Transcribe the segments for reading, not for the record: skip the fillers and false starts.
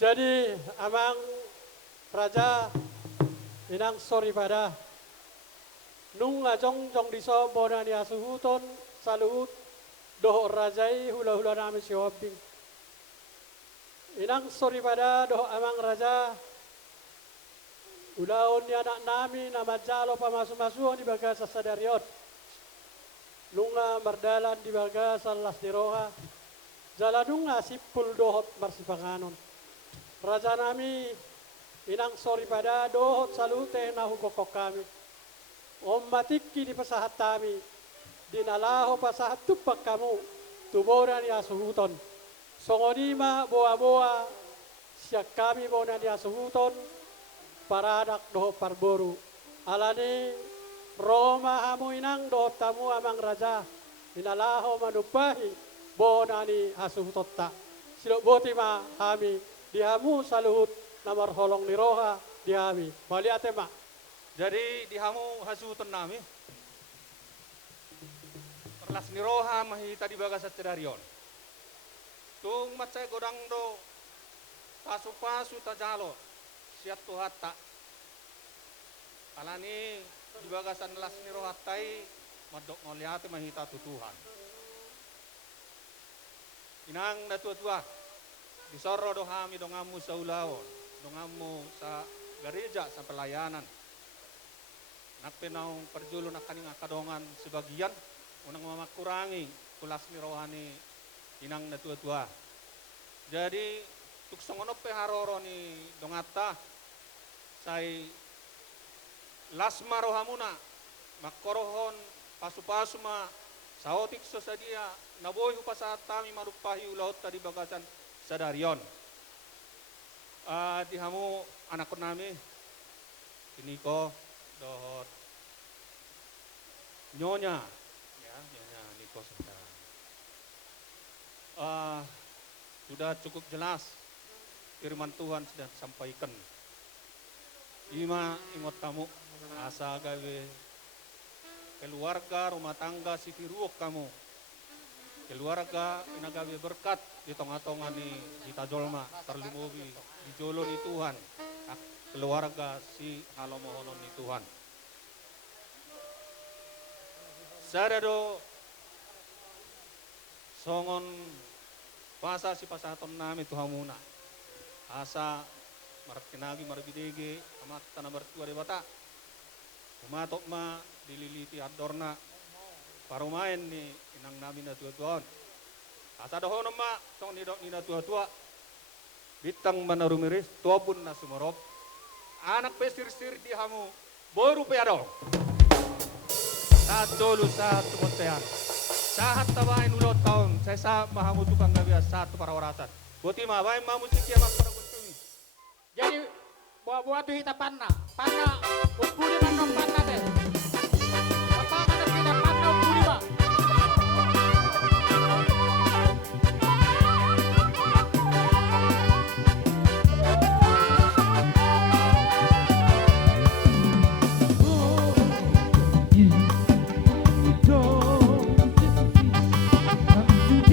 Jadi amang raja inang sorry pada nung ajong jong diso bona ni asuhuton saluhut doh rajai hula hula nami si hobbing. Inang sorry pada doh amang raja ulaon ni anak nami na majalo pamasu-masuhan di baga sa sadariot. Lunga mardalan di baga sa las diroha. Jalanunga sipul dohot marsipanganon. Raja nami inang sorry pada dohot salute na hukokok kami. Om matikki di pasahat kami. Dinalaho pasahat tupak kamu. Tubora ni asuhuton. Songonima boa-boa siyak kami bona ni asuhuton. Paradak dohot parboru. Alani Roma hamu inang dohot tamu amang raja. Dinalaho manupahi bona ni asuhuton ta. Silok boti ma hami. Dihamu saluhut namar holong ni roha dihami. Bali ate mak. Jadi dihamu hasuton nami. Perlas ni roha mahita di baga sa cedarion. Tung macay godang do pasu-pasu tajalo siat tuhata. Alani di baga sa las ni roha tay madok moliate mahita tutuhan. Inang natua-tua. Disoro dohami dongamu sa ulaon, dongamu sa gereja sa pelayanan. Nakpenaw perjulo na kaning akadongan sebagian, unang mamakurangi kulas ni rohani inang natua-tua. Jadi tuksongonop pe haroro ni dongata say lasma rohamuna makorohon pasu-pasu ma saotik sadia naboy upasa tami marupahi ulaot tadi bagasan sadarion. Dihamu anak nami ini ko dohot nyonya ya nyonya niko sekarang. Sudah cukup jelas firman Tuhan sudah sampaikan. Ima ingot kamu asa gawe keluarga rumah tangga sitiruok kamu. Keluarga inagawi berkat di tengah-tengah ni kita jolma terlumubi di jolo ni Tuhan keluarga si halomohonon ni Tuhan. Sadado songon pasa si pasaton nami Tuhan muna asa markinagi marbidege amat tanah bertua de bata umatok ma dililiti adorna parumain ni inang namin na tua-tuan. Asa doho nama song nina tua-tua. Bitang manarumiris tuapun na sumarop. Anak pesir-sir di hamu boru peado. Saat dulu saat tumontean. Saat tabain ulot tahun saya sa mahamu tukang gabi satu para warasan. Boti ma bae ma musik ya mak para kuntumi. Jadi buah-buah tu hita panna uskuli manong panna deh. Apa mana kita panna uskuli ba?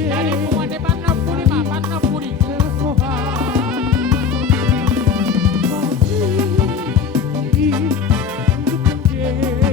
Jadi buah de panna uskuli ma panna uskuli. Yeah.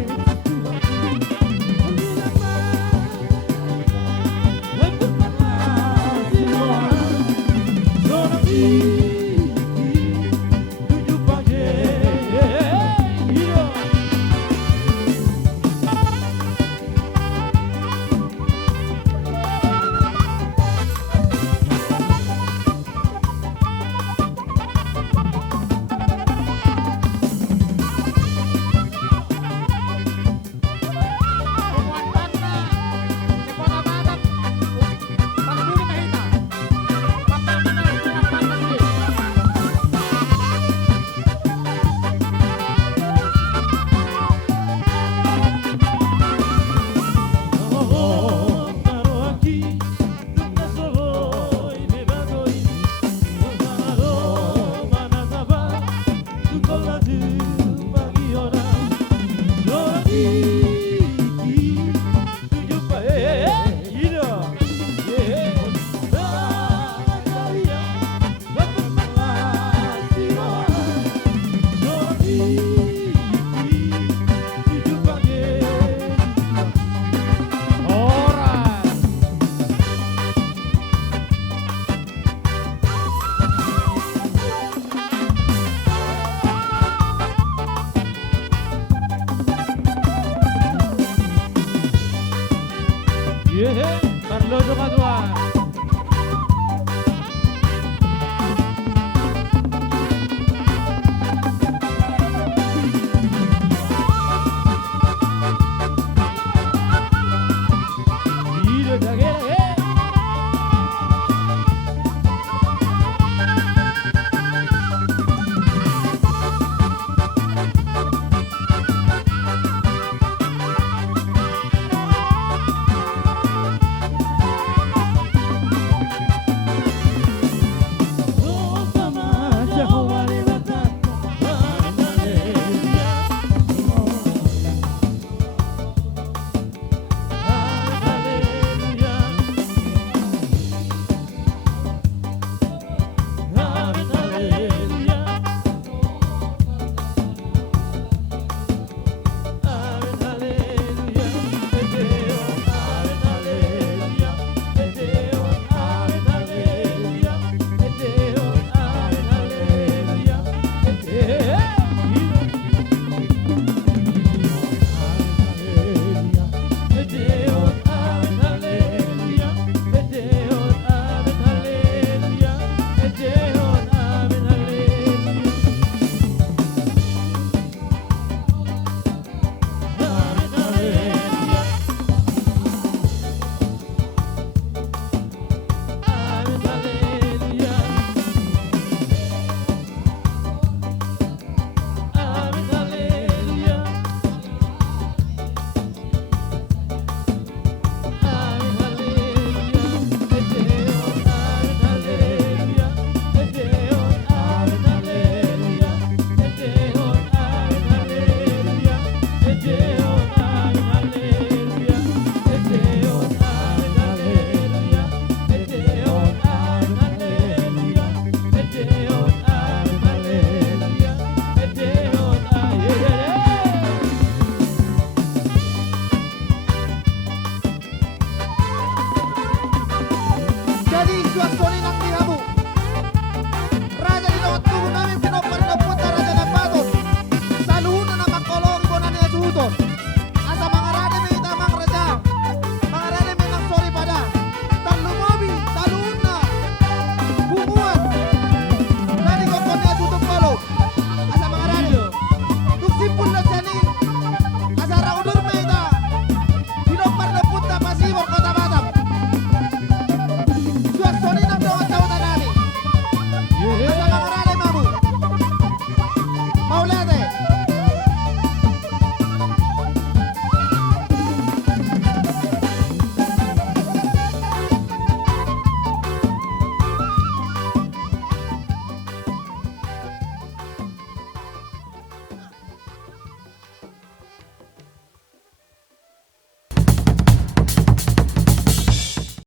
sama-sama.